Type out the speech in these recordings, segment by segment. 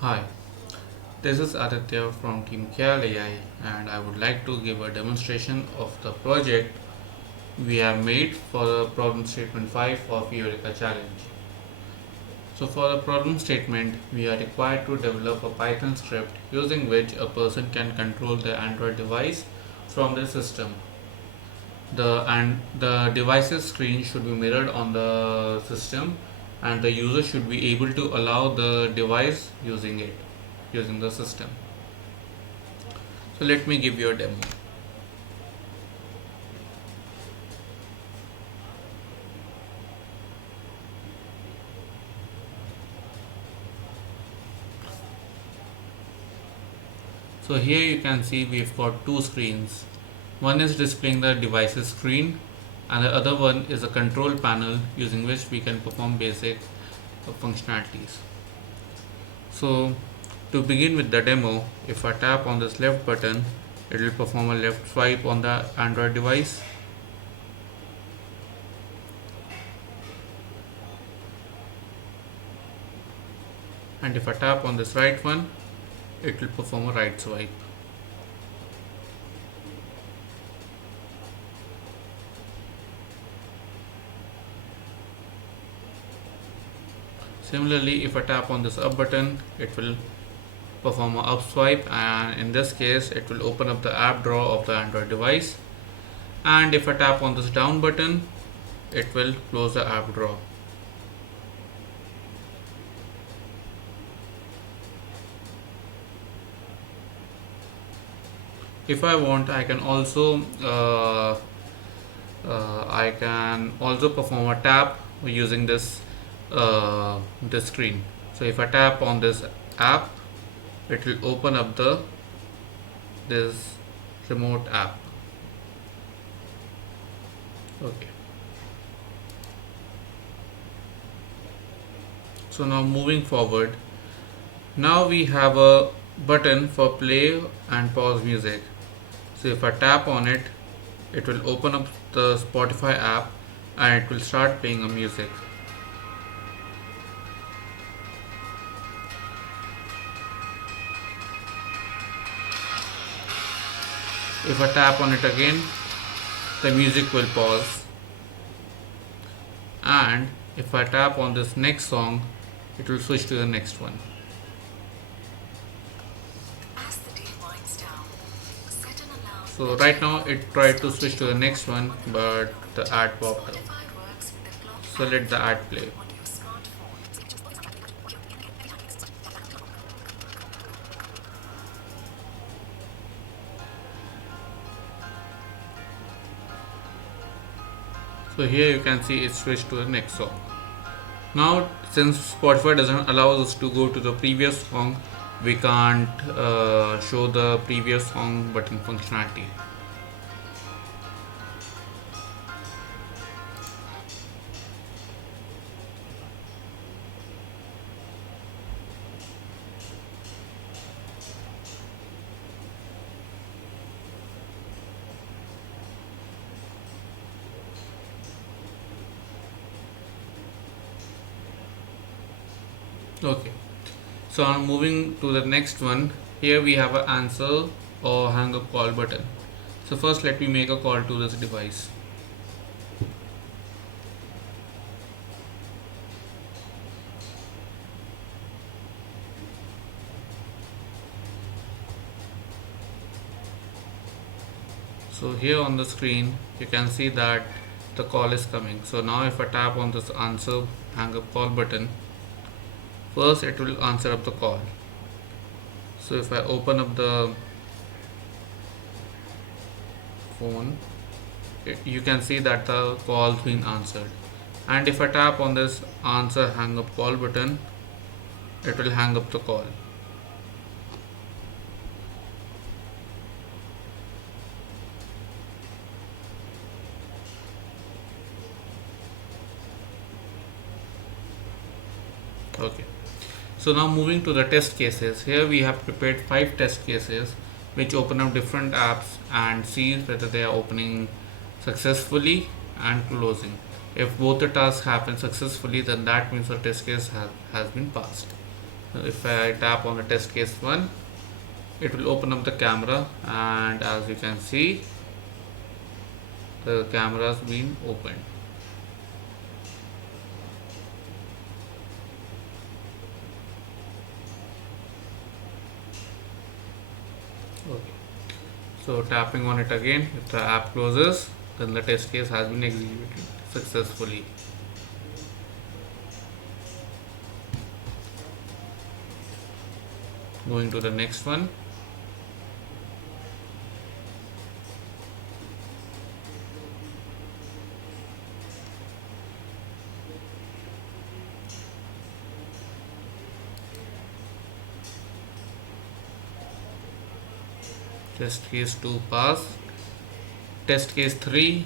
Hi, this is Aditya from Team KLAI and I would like to give a demonstration of the project we have made for the problem statement 5 of Eureka Challenge. So for the problem statement, we are required to develop a Python script using which a person can control their Android device from the system. The device's screen should be mirrored on the system and the user should be able to allow the device using the system. So let me give you a demo. So here you can see we've got two screens. One is displaying the device's screen and the other one is a control panel using which we can perform basic functionalities. So to begin with the demo, if I tap on this left button, it will perform a left swipe on the Android device. And if I tap on this right one, it will perform a right swipe. Similarly, if I tap on this up button, it will perform a up swipe, and in this case it will open up the app drawer of the Android device. And if I tap on this down button, it will close the app drawer. If I want, I can also perform a tap using this screen. So if I tap on this app, it will open up this remote app. Okay. So now moving forward, now we have a button for play and pause music. So if I tap on it, it will open up the Spotify app and it will start playing a music. If I tap on it again, the music will pause. And if I tap on this next song, it will switch to the next one. So right now it tried to switch to the next one, but the ad popped up. So let the ad play. So here you can see it switched to the next song. Now since Spotify doesn't allow us to go to the previous song, we can't show the previous song button functionality. Okay, so I'm moving to the next one. Here we have an answer or hang up call button. So first let me make a call to this device. So here on the screen you can see that the call is coming. So now if I tap on this answer hang up call button, first it will answer up the call. So if I open up the phone, you can see that the call's been answered. And if I tap on this answer hang up call button, it will hang up the call. Okay. So now moving to the test cases. Here we have prepared 5 test cases which open up different apps and see whether they are opening successfully and closing. If both the tasks happen successfully, then that means the test case has been passed. If I tap on the test case 1, it will open up the camera, and as you can see, the camera has been opened. Okay. So tapping on it again, if the app closes, then the test case has been executed successfully. Going to the next one. Test case 2 pass. Test case 3.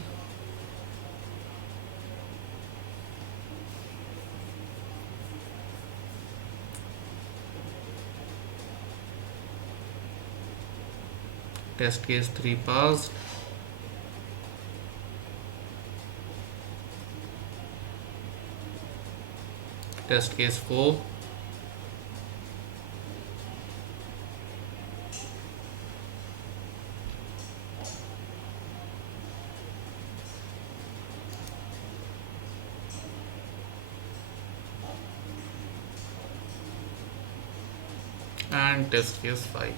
Test case 3 passed. Test case 4. And test case 5.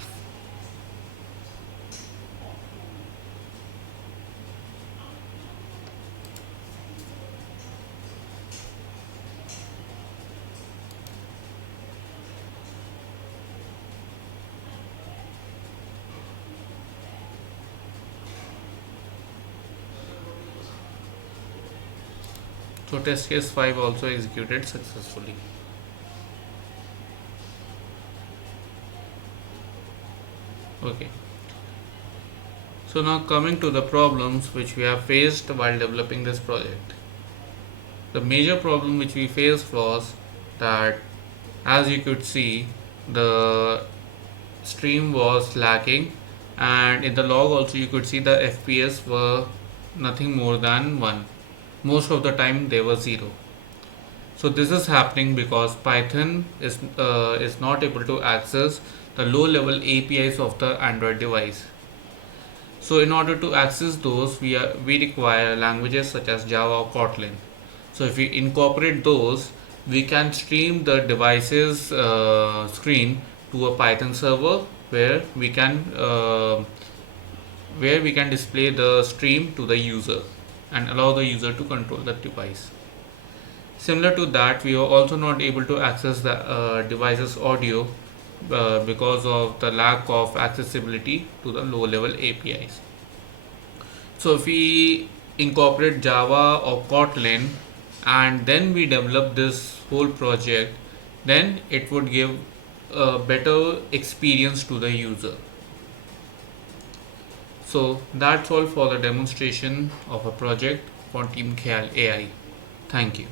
So test case 5 also executed successfully. Okay. So now coming to the problems which we have faced while developing this project. The major problem which we faced was that, as you could see, the stream was lacking, and in the log also you could see the FPS were nothing more than 1. Most of the time they were 0. So this is happening because Python is not able to access the low level APIs of the Android device. So in order to access those, we require languages such as Java or Kotlin. So if we incorporate those, we can stream the device's screen to a Python server where we can display the stream to the user and allow the user to control the device. Similar to that, we are also not able to access the device's audio because of the lack of accessibility to the low level APIs. So if we incorporate Java or Kotlin and then we develop this whole project, then it would give a better experience to the user. So that's all for the demonstration of a project for Team Khayal AI. Thank you.